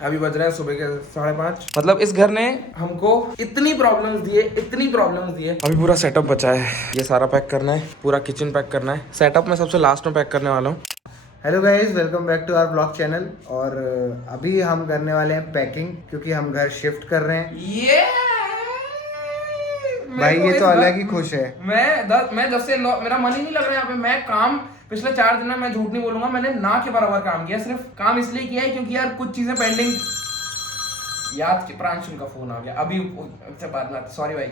अभी बज रहे हैं सुबह के 5:30। मतलब इस घर ने हमको इतनी प्रॉब्लम्स दी है। अभी पूरा सेटअप बचा है, ये सारा पैक करना है, पूरा किचन पैक करना है। सेटअप मैं सबसे लास्ट में पैक करने वाला हूँ। Hello guys, welcome back to our blog channel. और अभी हम करने वाले हैं पैकिंग, क्योंकि हम घर शिफ्ट कर रहे हैं। ये भाई ये तो अलग ही खुश है। मैं जब से मेरा मन ही नहीं लग रहा है यहाँ पे। मैं काम पिछले 4 दिन में, मैं झूठ नहीं बोलूंगा, मैंने ना के बराबर काम किया। सिर्फ काम इसलिए किया है क्योंकि यार कुछ चीजें पेंडिंग। याद के प्रांशुल का फोन आ गया अभी, अच्छा बाद में, सॉरी भाई।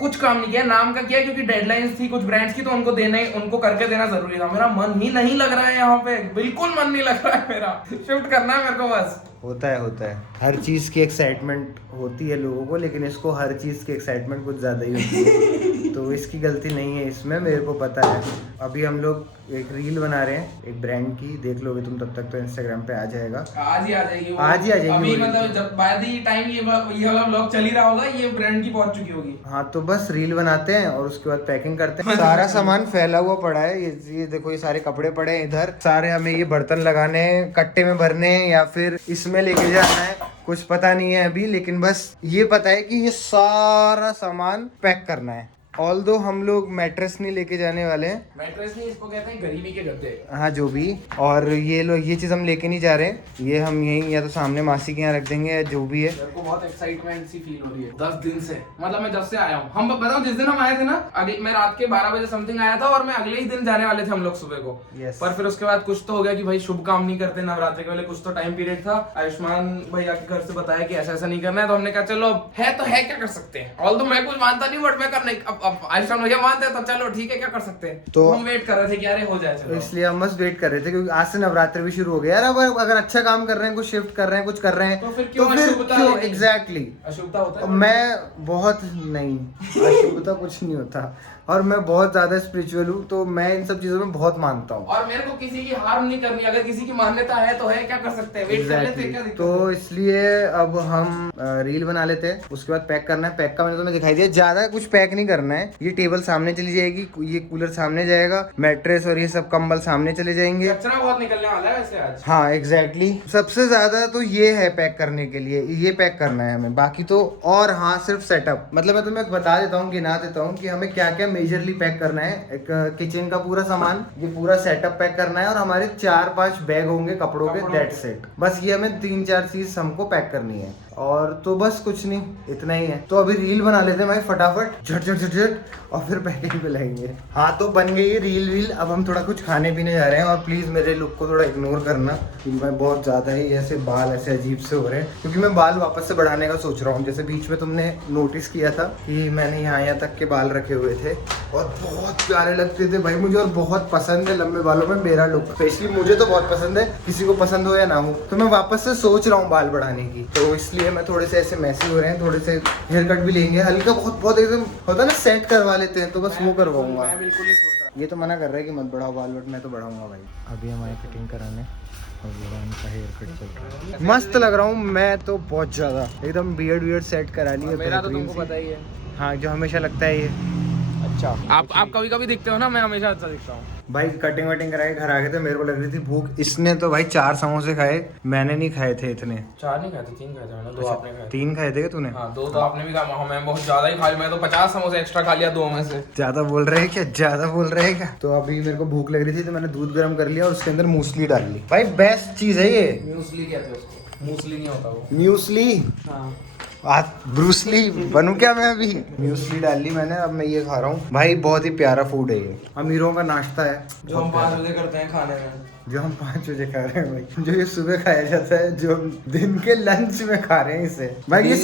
कुछ काम नहीं किया, नाम का किया क्योंकि डेडलाइंस थी कुछ ब्रांड्स की, तो उनको करके देना जरूरी था। मेरा मन ही नहीं लग रहा है यहाँ पे, बिल्कुल मन नहीं लग रहा है मेरा। शिफ्ट करना है मेरे को बस। होता है हर चीज की एक्साइटमेंट होती है लोगों को, लेकिन इसको हर चीज की एक्साइटमेंट कुछ ज्यादा ही होती है। तो इसकी गलती नहीं है इसमें, मेरे को पता है। अभी हम लोग एक रील बना रहे हैं एक ब्रांड की, देख लोगे तुम तब तक तो इंस्टाग्राम पे आ जाएगा। आज ही आ जाएगी अभी मतलब जब बाय द टाइम ये वाला व्लॉग चल ही रहा होगा, ये ब्रांड की पहुंच चुकी होगी। हाँ, तो बस रील बनाते हैं और उसके बाद पैकिंग करते हैं। सारा सामान फैला हुआ पड़ा है, ये देखो, ये सारे कपड़े पड़े हैं इधर। सारे हमें ये बर्तन लगाने हैं, कट्टे में भरने हैं या फिर इसमें लेके जाना है, कुछ पता नहीं है अभी। लेकिन बस ये पता है कि ये सारा सामान पैक करना है। ऑल्दो हम लोग मैट्रेस नहीं लेके जाने वाले हैं। मैट्रेस नहीं, इसको कहते हैं गरीबी के गद्दे। हाँ, जो भी। और ये चीज हम लेके नहीं जा रहे हैं, ये हम यहीं या तो सामने मासी के यहाँ रख देंगे या जो भी है। मेरे को बहुत एक्साइटमेंट सी फील हो रही है 10 दिन से। मतलब मैं जब से आया हूँ, हम बताऊँ जिस दिन हम आए थे ना, मैं रात के 12 बजे समथिंग आया था और मैं अगले ही दिन जाने वाले थे हम लोग सुबह को। पर फिर उसके बाद कुछ तो हो गया कि भाई शुभ काम नहीं करते नवरात्रि के पहले, कुछ तो टाइम पीरियड था। आयुष्मान भैया के घर से बताया कि ऐसा ऐसा नहीं करना है, तो हमने कहा चलो है तो है, क्या कर सकते हैं। ऑल्दो मैं कुछ मानता नहीं, बट मैं करने अब आयुष्मान भैया मानते हैं तो चलो ठीक है, क्या कर सकते हैं। तो हम वेट कर रहे थे कि अरे हो जाए, चलो। इसलिए हम बस वेट कर रहे थे, क्योंकि आज से नवरात्र भी शुरू हो गया। यार अगर अच्छा काम कर रहे हैं, कुछ शिफ्ट कर रहे हैं, कुछ कर रहे हैं, तो फिर क्यों एग्जैक्टली अशुभता होता है। मैं बहुत नहीं, अशुभता कुछ नहीं होता, और मैं बहुत ज्यादा स्पिरिचुअल हूँ, तो मैं इन सब चीजों में बहुत मानता हूँ। और मेरे को किसी की हार्म नहीं करनी, अगर किसी की मान्यता है तो है, क्या कर सकते हैं, वेट कर लेते हैं, क्या दिक्कत तो है? इसलिए अब हम रील बना लेते हैं, उसके बाद पैक करना है। पैक का मैंने तुम्हें दिखाई दिया, ज्यादा कुछ पैक नहीं करना है। ये टेबल सामने चली जाएगी, ये कूलर सामने जाएगा, मैट्रेस और ये सब कंबल सामने चले जाएंगे। कचरा बहुत निकलने वाला है वैसे आज। हाँ एग्जैक्टली, सबसे ज्यादा तो ये है पैक करने के लिए, ये पैक करना है हमें, बाकी तो। और हाँ, सिर्फ सेटअप, मतलब मैं तुम्हें बता देता हूँ, गिना देता हूँ कि हमें क्या क्या मेजरली पैक करना है। एक किचन का पूरा सामान, ये पूरा सेटअप पैक करना है, और हमारे 4-5 बैग होंगे कपड़ों के, दैट सेट। बस ये हमें 3-4 चीज हमको पैक करनी है, और तो बस कुछ नहीं, इतना ही है। तो अभी रील बना लेते हैं भाई फटाफट, झट झट झट झट, और फिर पैकिंग पे लगेंगे। हाँ, तो बन गई रील। अब हम थोड़ा कुछ खाने पीने जा रहे हैं, और प्लीज मेरे लुक को थोड़ा इग्नोर करना कि मैं बहुत ज्यादा ही ऐसे बाल ऐसे अजीब से हो रहे हैं, क्योंकि मैं बाल वापस से बढ़ाने का सोच रहा हूँ। जैसे बीच में तुमने नोटिस किया था कि मैंने यहाँ तक के बाल रखे हुए थे, और बहुत प्यारे लगते थे भाई मुझे, और बहुत पसंद है लंबे बालों में मेरा लुक। स्पेशली मुझे तो बहुत पसंद है, किसी को पसंद हो या ना हो, तो मैं वापस से सोच रहा हूँ बाल बढ़ाने की। तो इसलिए मैं थोड़े से ऐसे मैसी हो रहे हैं, थोड़े से हेयर कट भी लेंगे, हल्का बहुत एकदम होता है ना, सेट करवा लेते हैं, तो बस वो करवाऊंगा। मैं बिल्कुल नहीं सोच रहा। ये तो मना कर रहा है कि मत बढ़ाओ बाल, बट मैं तो बढ़ाऊंगा भाई। अभी हमारी कटिंग कराने और भगवान का हेयर कट चल रहा है। मस्त लग रहा हूँ मैं तो, बहुत ज्यादा एकदम बियर्ड सेट करा लिया। मेरा तो तुमको पता ही है। हाँ, जो हमेशा लगता है ये। अच्छा, आप कभी कभी दिखते हो ना, मैं हमेशा अच्छा दिखता हूँ। भाई कटिंग वटिंग कराए घर आ गए थे, मेरे को लग रही थी भूख। इसने तो भाई 4 समोसे खाए, मैंने नहीं खाए थे इतने। 4 नहीं खाए थे, 3 खाए थे मैंने, 2 आपने खाए। 3 खाए थे क्या तूने? हाँ, 2 तो आपने भी खा। मैं बहुत ज्यादा ही खा, मैं तो 50 समोसे एक्स्ट्रा खा लिया 2 में से। ज्यादा बोल रहे हैं क्या? ज्यादा बोल रहे हैं क्या? तो अभी मेरे को भूख लग रही थी, तो मैंने दूध गर्म कर लिया और उसके अंदर मूसली डाल ली। भाई बेस्ट चीज है ये। म्यूसली कहते हैं उसको, मूसली नहीं होता वो। म्यूसली। हाँ, ब्रूसली बनूं क्या मैं अभी? म्यूसली डाल ली मैंने, अब मैं ये खा रहा हूँ भाई। बहुत ही प्यारा फूड है ये, अमीरों का नाश्ता है, जो हम 5 बजे करते हैं खाने में, जो हम 5 बजे खा रहे हैं भाई, जो ये सुबह खाया जाता है, जो हम दिन के लंच में खा रहे हैं इसे भाई। ये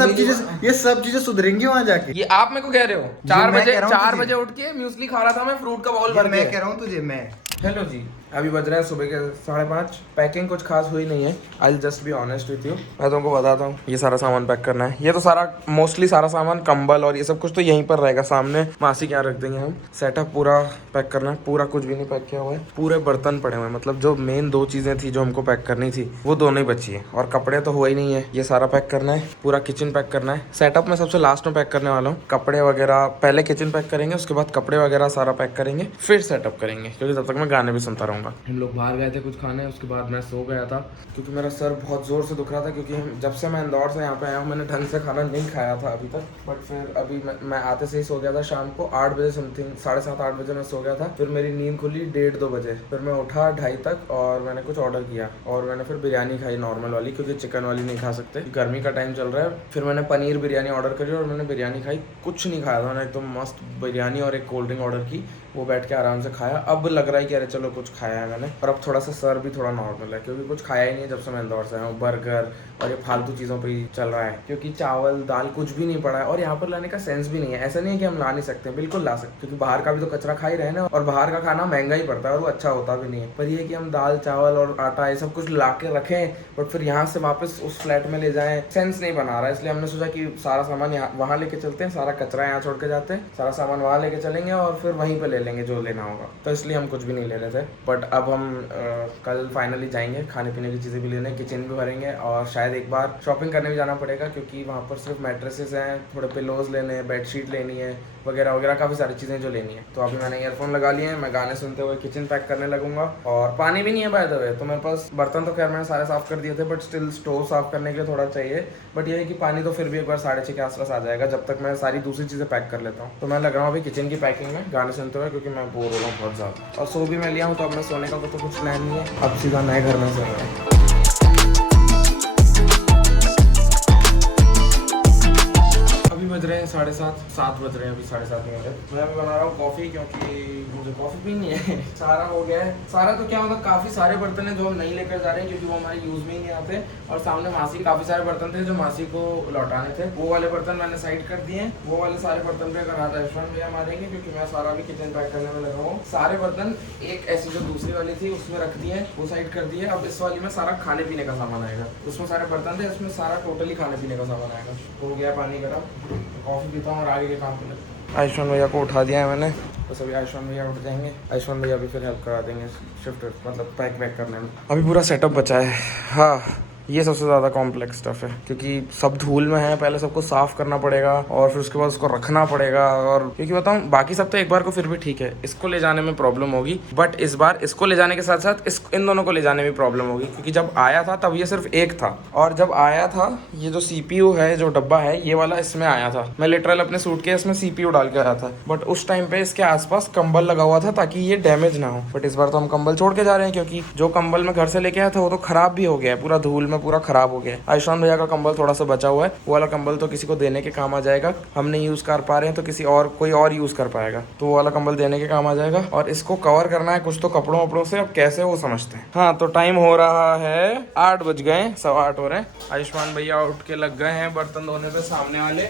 सब चीजें सुधरेंगी वहाँ जाके। ये आप मेरे को कह रहे हो? 4 बजे उठ के म्यूसली खा रहा था मैं, फ्रूट का बाउल भर के। मैं कह रहा हूँ तुझे, मैं। हेलो जी, अभी बज रहे हैं सुबह के 5:30। पैकिंग कुछ खास हुई नहीं है, I will just be honest with you. मैं तुमको बताता हूँ, ये सारा सामान पैक करना है। ये तो सारा मोस्टली सारा सामान, कंबल और ये सब कुछ तो यहीं पर रहेगा, सामने मासी के यहाँ रख देंगे हम। सेटअप पूरा पैक करना है, पूरा कुछ भी नहीं पैक किया हुआ है। पूरे बर्तन पड़े हुए हैं, मतलब जो मेन 2 चीजें थी जो हमको पैक करनी थी, वो दोनों ही बची है, और कपड़े तो हुआ ही नहीं है। ये सारा पैक करना है, पूरा किचन पैक करना है। सेटअप मैं सबसे लास्ट में पैक करने वाला हूँ। कपड़े वगैरह पहले किचन पैक करेंगे, उसके बाद कपड़े वगैरह सारा पैक करेंगे, फिर सेटअप करेंगे, क्योंकि तब तक मैं गाने भी सुनता रहूंगा। मैं। हम लोग बाहर गए थे कुछ खाने, उसके बाद मैं सो गया था क्योंकि मेरा सर बहुत ज़ोर से दुख रहा था, क्योंकि जब से मैं इंदौर से यहाँ पे आया हूँ मैंने ढंग से खाना नहीं खाया था अभी तक। बट फिर अभी मैं आते से ही सो गया था, शाम को 8 बजे समथिंग, 7:30-8 बजे मैं सो गया था। फिर मेरी नींद खुली 1:30-2 बजे, फिर मैं उठा 2:30 तक और मैंने कुछ ऑर्डर किया और मैंने फिर बिरयानी खाई नॉर्मल वाली, क्योंकि चिकन वाली नहीं खा सकते, गर्मी का टाइम चल रहा है। फिर मैंने पनीर बिरयानी ऑर्डर करी और मैंने बिरयानी खाई, कुछ नहीं खाया था मैंने, एकदम मस्त बिरयानी और एक कोल्ड ड्रिंक ऑर्डर की, वो बैठ के आराम से खाया। अब लग रहा है कि अरे चलो कुछ खाया है मैंने, और अब थोड़ा सा सर भी थोड़ा नॉर्मल है, क्योंकि कुछ खाया ही नहीं है जब से मैं इंदौर से आया हूँ। बर्गर और ये फालतू चीज़ों पे ही चल रहा है, क्योंकि चावल दाल कुछ भी नहीं पड़ा है और यहाँ पर लाने का सेंस भी नहीं है। ऐसा नहीं है कि हम ला नहीं सकते, बिल्कुल ला सकते, क्योंकि बाहर का भी तो कचरा खा ही रहे हैं ना, और बाहर का खाना महंगा ही पड़ता है और वो अच्छा होता भी नहीं है। पर ये कि हम दाल चावल और आटा ये सब कुछ ला के रखें बट फिर यहाँ से वापस उस फ्लैट में ले जाएं, सेंस नहीं बना रहा है। इसलिए हमने सोचा कि सारा सामान यहाँ वहाँ लेके चलते हैं, सारा कचरा यहाँ छोड़ के जाते हैं, सारा सामान वहाँ लेके चलेंगे और फिर वहीं पे ले लेंगे जो लेना होगा। तो इसलिए हम कुछ भी नहीं ले रहे थे। बट अब हम कल फाइनली जाएंगे, खाने पीने की चीज़ें भी लेने, किचन भी भरेंगे और शायद एक बार शॉपिंग करने भी जाना पड़ेगा, क्योंकि वहाँ पर सिर्फ मैट्रेसेस हैं, थोड़े पिलोज लेने हैं, बेडशीट लेनी है वगैरह वगैरह, काफ़ी सारी चीज़ें जो लेनी है। तो अभी मैंने ईयरफोन लगा लिए हैं, मैं गाने सुनते हुए किचन पैक करने लगूंगा। और पानी भी नहीं है बाय द वे, तो मेरे पास बर्तन तो खैर मैंने सारे साफ़ कर दिए थे, बट स्टिल स्टोव साफ़ करने के लिए थोड़ा चाहिए। बट ये है कि पानी तो फिर भी एक बार 6:30 के आसपास आ जाएगा, जब तक मैं सारी दूसरी चीज़ें पैक कर लेता हूँ। तो मैं लग रहा हूँ अभी किचन की पैकिंग में गाने सुनते हुए, क्योंकि मैं बोर हो रहा हूँ बहुत ज़्यादा, और सो भी मैं लिया हूँ, तो अब मैं सोने का तो कुछ प्लान नहीं है, अब सीधा नए घर में सो रहा है। बज रहे हैं 7:30 बज रहे हैं, अभी 7:30 बजे। मैं अभी बना रहा हूँ कॉफ़ी, क्योंकि मुझे कॉफ़ी पीनी है। सारा हो गया है, सारा तो क्या मतलब काफ़ी सारे बर्तन हैं जो हम नहीं लेकर जा रहे हैं, क्योंकि वो हमारे यूज़ में ही नहीं आते। और सामने मासी काफ़ी सारे बर्तन थे जो मासी को लौटाने थे, वो वाले बर्तन मैंने साइड कर दिए हैं। वो वाले सारे बर्तन पे अगर रात आयुष्मान भैया मारेंगे, क्योंकि मैं सारा भी किचन पैक करने में लगा हूँ। सारे बर्तन एक ऐसी जो दूसरी वाली थी उसमें रख दिए, वो साइड कर दिए। अब इस वाली में सारा खाने पीने का सामान आएगा, उसमें सारे बर्तन थे, इसमें सारा टोटली खाने पीने का सामान आएगा। हो गया पानी गर्म, कॉफ़ी पीता हूँ और आगे के काम पे। आयुष्मान भैया को उठा दिया है मैंने, बस अभी आयुष्मान भैया उठ जाएंगे। आयुष्मान भैया भी फिर हेल्प करा देंगे शिफ्ट, मतलब पैक करने में। अभी पूरा सेटअप बचा है। हाँ, ये सबसे ज़्यादा कॉम्प्लेक्स स्टफ है, क्योंकि सब धूल में है, पहले सबको साफ़ करना पड़ेगा और फिर उसके बाद उसको रखना पड़ेगा। और क्योंकि बताऊँ बाकी सब तो एक बार को फिर भी ठीक है, इसको ले जाने में प्रॉब्लम होगी। बट इस बार इसको ले जाने के साथ साथ इन दोनों को ले जाने में प्रॉब्लम होगी, क्योंकि जब आया था तब ये सिर्फ एक था, और जब आया था ये जो CPU है, जो डब्बा है ये वाला, इसमें आया था। मैं लिटरल अपने सूटकेस में CPU डाल के आया था, बट उस टाइम पे इसके आसपास कंबल लगा हुआ था ताकि ये डैमेज ना हो। बट इस बार तो हम कंबल छोड़ के जा रहे हैं, क्योंकि जो कंबल मैं घर से लेके आया था वो तो खराब भी हो गया है, पूरा धूल में पूरा खराब हो गया है। आयुष्मान भैया का कंबल थोड़ा सा बचा हुआ है, वो वाला कंबल तो किसी को देने के काम आ जाएगा। हम नहीं यूज कर पा रहे हैं तो किसी और कोई और यूज कर पाएगा, तो वो वाला कंबल देने के काम आ जाएगा। और इसको कवर करना है कुछ तो कपड़ों वपड़ों से, अब कैसे वो समझते हैं। हाँ, तो टाइम हो रहा है 8 बज गए, 7:15 हो रहे हैं। आयुष्मान भैया उठ के लग गए हैं बर्तन धोने पे, सामने वाले।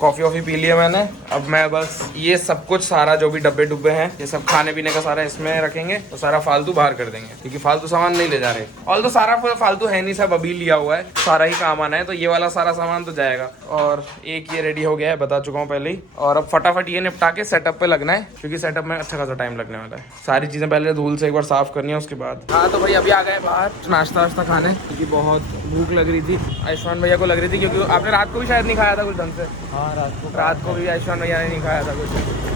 कॉफ़ी वॉफ़ी पी लिया मैंने, अब मैं बस ये सब कुछ सारा जो भी डब्बे डुब्बे हैं ये सब खाने पीने का सारा इसमें रखेंगे, तो सारा फालतू बाहर कर देंगे, क्योंकि फालतू सामान नहीं ले जा रहे। ऑल तो सारा फालतू है नहीं, सब अभी लिया हुआ है, सारा ही काम आना है, तो ये वाला सारा सामान तो जाएगा। और एक ये रेडी हो गया है, बता चुका हूँ पहले ही। और अब फटाफट ये निपटा के सेटअप पे लगना है, क्योंकि सेटअप में अच्छा खासा टाइम लगने वाला है। सारी चीज़ें पहले धूल से एक बार साफ करनी है, उसके बाद। हाँ, तो भाई अभी आ गए बाहर नाश्ता वाश्ता खाने, क्योंकि बहुत भूख लग रही थी। आयुष्मान भैया को लग रही थी, क्योंकि आपने रात को भी शायद नहीं खाया था कुछ ढंग से। हाँ, रात को भी आयुष्मान भैया ने नहीं खाया था कुछ,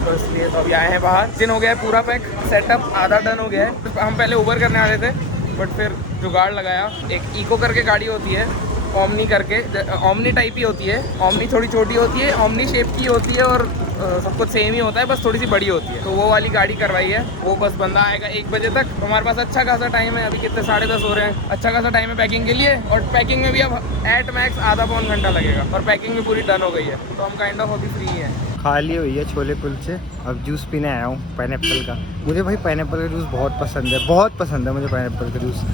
तो इसलिए तो अभी आए हैं बाहर। दिन हो गया है पूरा पैक, सेटअप आधा डन हो गया है। हम पहले उबर करने आ रहे थे, बट फिर जुगाड़ लगाया। एक इको करके गाड़ी होती है, ओमनी करके, ओमनी टाइप ही होती है। ओमनी थोड़ी छोटी होती है, ओमनी शेप की होती है, और सब कुछ सेम ही होता है, बस थोड़ी सी बड़ी होती है। तो वो वाली गाड़ी करवाई है। वो बस बंदा आएगा 1 बजे तक। हमारे पास अच्छा खासा टाइम है, अभी कितने 10:30 हो रहे हैं। अच्छा खासा टाइम है पैकिंग के लिए, और पैकिंग में भी अब एट मैक्स आधा पौन घंटा लगेगा, और पैकिंग भी पूरी डन हो गई है, तो हम काइंड ऑफ अभी फ्री हैं। खाली हुई है छोले कुलचे, अब जूस पीने आया हूँ पाइनएप्पल का। मुझे भाई पाइनएप्पल का जूस बहुत पसंद है, बहुत पसंद है मुझे पाइनएप्पल का जूस।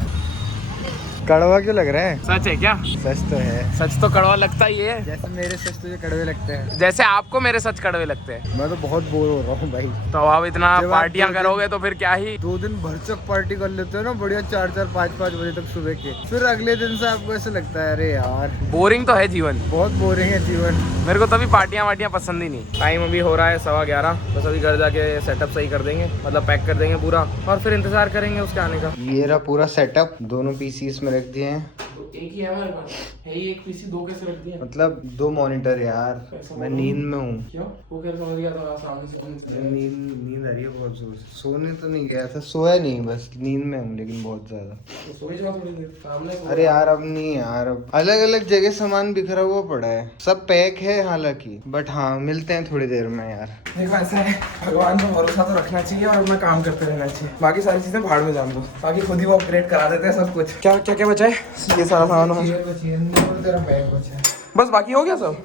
कड़वा क्यों लग रहा है? सच है क्या? सच तो है। सच तो कड़वा लगता ही है, जैसे मेरे सच तुझे कड़वे लगते हैं, जैसे आपको मेरे सच कड़वे लगते हैं। मैं तो बहुत बोर हो रहा हूँ भाई। तो आप इतना पार्टियां करोगे तो फिर क्या ही 2 दिन भरचक पार्टी कर लेते हो ना, बढ़िया 4-4, 5-5 बजे तक सुबह के, फिर अगले दिन से आपको ऐसा लगता है अरे यार बोरिंग तो है जीवन, बहुत बोरिंग है जीवन। मेरे को तभी पार्टियां वार्टियां पसंद ही नहीं। टाइम अभी हो रहा है 11:15, बस अभी घर जाके सेटअप सही कर देंगे, मतलब पैक कर देंगे पूरा, और फिर इंतजार करेंगे उसके आने का। ये रहा पूरा सेटअप, दोनों पीसीस में रख दिए हैं। एक ही है हमारे पास, है ही एक पीसी, दो कैसे रख दिए? मतलब 2 मॉनिटर यार, मैं नींद में हूँ। क्यों? वो कैसे समझ गया था सामने से? नींद आ रही है बहुत जोर से। सोने तो नहीं गया था, सोया नहीं, बस नींद में हूँ लेकिन बहुत ज्यादा। तो सो ही जाओ थोड़ी देर सामने। अरे यार अब नहीं यार, अब अलग अलग जगह सामान बिखरा हुआ पड़ा है, सब पैक है हालांकि, बट हाँ मिलते हैं थोड़ी देर में यार। देखो ऐसा है, भगवान पर भरोसा तो रखना चाहिए और अपना काम करते रहना चाहिए, बाकी सारी चीजें भाड़ में जान दो, बाकी खुद ही वो अपग्रेड करा देते हैं सब कुछ। क्या क्या क्या बचा है? ये सारा सामान तेरा बैग बचा है बस, बाकी हो गया सब।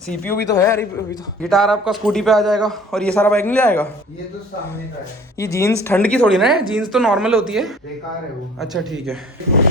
सीपीयू भी तो है, अरे अभी तो गिटार आपका स्कूटी पे आ जाएगा और ये सारा बैग नहीं जाएगा। ये तो सामने का है। ये जीन्स ठंड की थोड़ी ना है, जीन्स तो नॉर्मल होती है। बेकार है वो। अच्छा ठीक है,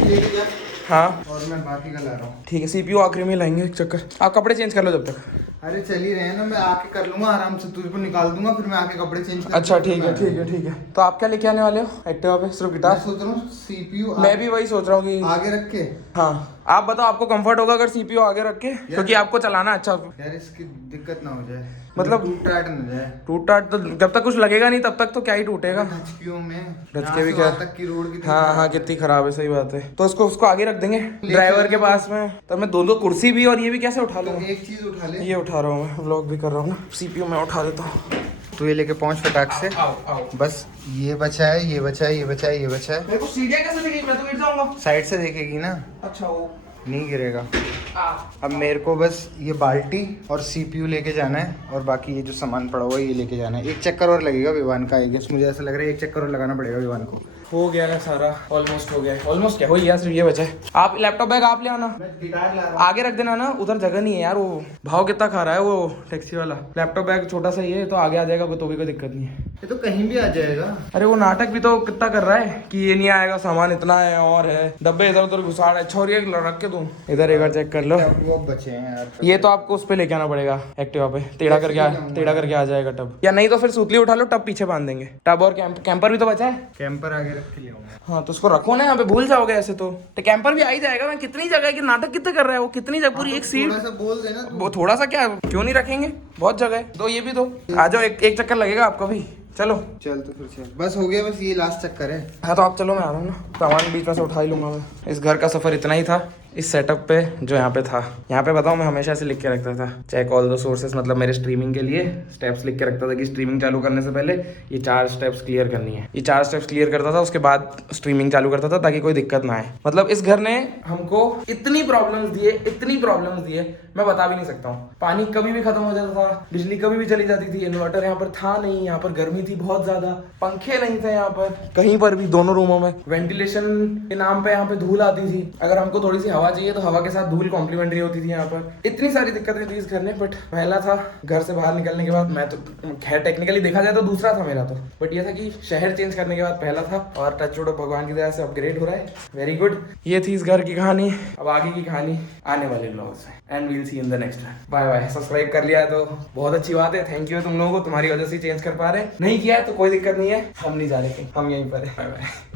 लेके जा हाँ और मैं बाकी का ला रहा हूँ। ठीक है। सीपीयू आखिरी में लाएंगे एक चक्कर, आप कपड़े चेंज कर लो जब तक। अरे चल ही रहे हैं ना, मैं आके कर लूंगा आराम से, तुझको निकाल दूंगा फिर मैं आके कपड़े चेंज कर अच्छा ठीक है ठीक है ठीक है। तो आप क्या लेके आने वाले हो एक्टिवा पे? सिर्फ मैं गिटार? सोच रहा हूँ सीपीयू मैं भी वही सोच रहा हूँ कि आगे रख के। हाँ, आप बताओ आपको कंफर्ट होगा अगर सीपीयू आगे रख के, क्योंकि आपको चलाना अच्छा। यार इसकी दिक्कत ना हो जाए, मतलब टूट टाट ना जाए। टूट टाट तो जब तक कुछ लगेगा नहीं तब तक तो क्या ही टूटेगा। धचकियों में धचके भी क्या? तक की रोड की हाँ हाँ, कितनी खराब है, सही बात है। तो उसको आगे रख देंगे ड्राइवर के पास में, तब मैं दोनों कुर्सी भी और ये भी कैसे उठा लूंगा? एक चीज उठा ले। ये उठा रहा हूँ मैं, व्लॉग भी कर रहा हूँ ना, सीपीयू मैं उठा देता हूँ। तू ये लेके पहुंच फटाक से। आओ आओ। बस ये बचा है, ये बचा है, ये बचा है, ये बचा है। मेरे को सीढ़ियाँ कैसे दिखेगी? मैं तो गिर जाऊंगा। साइड से देखेगी ना, अच्छा वो नहीं गिरेगा। अब मेरे को बस ये बाल्टी और सीपीयू लेके जाना है और बाकी ये जो सामान पड़ा हुआ है ये लेके जाना है। एक चक्कर और लगेगा विवान का, आई गेस मुझे ऐसा लग रहा है एक चक्कर और लगाना पड़ेगा विवान को। हो गया है सारा, ऑलमोस्ट हो गया है। ऑलमोस्ट क्या हो गया, सिर्फ ये बचा है। आप लैपटॉप बैग आप ले आना, मैं गिटार ला रहा हूँ। आगे रख देना ना, उधर जगह नहीं है यार। वो भाव कितना खा रहा है वो टैक्सी वाला। लैपटॉप बैग छोटा सा ही है तो आगे आ जाएगा, तो भी कोई दिक्कत नहीं है। ये तो कहीं भी आ जाएगा। अरे वो नाटक भी तो कितना कर रहा है कि ये नहीं आएगा, सामान इतना है और है, डब्बे इधर उधर घुसा रहा है। छोरी एक रख के तुम इधर एक बार चेक कर लो। वो बचे हैं यार। ये तो आपको उस पे लेके आना पड़ेगा एक्टिवा पे, टेढ़ा करके आ जाएगा टब, या नहीं तो फिर सूतली उठा लो, टब पीछे बांध देंगे। टब और कैंपर भी तो बचा है। कैंपर आगे रख के ले आऊंगा। हाँ तो उसको रखो ना यहाँ पे, भूल जाओगे ऐसे तो कैंपर भी आ ही जाएगा। मैं कितनी जगह की नाटक कितने कर रहा है वो, कितनी जगह पूरी एक सीट। थोड़ा सा बोल देना तू। वो थोड़ा सा क्या, क्यों नहीं रखेंगे, बहुत जगह है। तो ये भी दो, आ जाओ, एक चक्कर लगेगा आपको भी। चलो चल तो फिर चल, बस हो गया, बस ये लास्ट चक्कर है। हाँ तो आप चलो, मैं आ रहा हूँ ना, सामान बीच में से उठा ही लूंगा मैं। इस घर का सफर इतना ही था इस सेटअप पे जो यहाँ पे था। यहाँ पे बताऊँ, मैं हमेशा से लिख के रखता था चेक ऑल द सोर्सेस, मतलब मेरे स्ट्रीमिंग के लिए स्टेप्स लिख के रखता था कि स्ट्रीमिंग चालू करने से पहले ये 4 स्टेप्स क्लियर करनी है। ये 4 स्टेप्स क्लियर करता था, उसके बाद स्ट्रीमिंग चालू करता था ताकि कोई दिक्कत ना आए। मतलब इस घर ने हमको इतनी प्रॉब्लम्स दिए, मैं बता भी नहीं सकता हूँ। पानी कभी भी खत्म हो जाता था, बिजली कभी भी चली जाती थी, इन्वर्टर यहाँ पर था नहीं, यहाँ पर गर्मी थी बहुत ज्यादा, पंखे नहीं थे यहाँ पर कहीं पर भी, दोनों रूमों में। वेंटिलेशन के नाम पे यहाँ पे धूल आती थी, अगर हमको थोड़ी सी हवा चाहिए तो हवा के साथ धूल कॉम्प्लीमेंट्री होती थी यहाँ पर। इतनी सारी दिक्कतें थी इस घर ने, बट पहला था घर से बाहर निकलने के बाद। मैं तो खैर टेक्निकली देखा जाए तो दूसरा था मेरा तो, बट ये था कि शहर चेंज करने के बाद पहला था, और टच वुड भगवान की दया से अपग्रेड हो रहा है। Very good. ये थी इस घर की कहानी। अब आगे की कहानी आने वाले ब्लॉग्स में, and we'll see in the next. Bye bye. Subscribe कर लिया है तो बहुत अच्छी बात है, थैंक यू तुम लोगों को, तुम्हारी वजह से चेंज कर पा रहे हैं। नहीं किया है तो कोई दिक्कत नहीं है, हम नहीं जा रहे, हम यहीं पर है। Bye bye.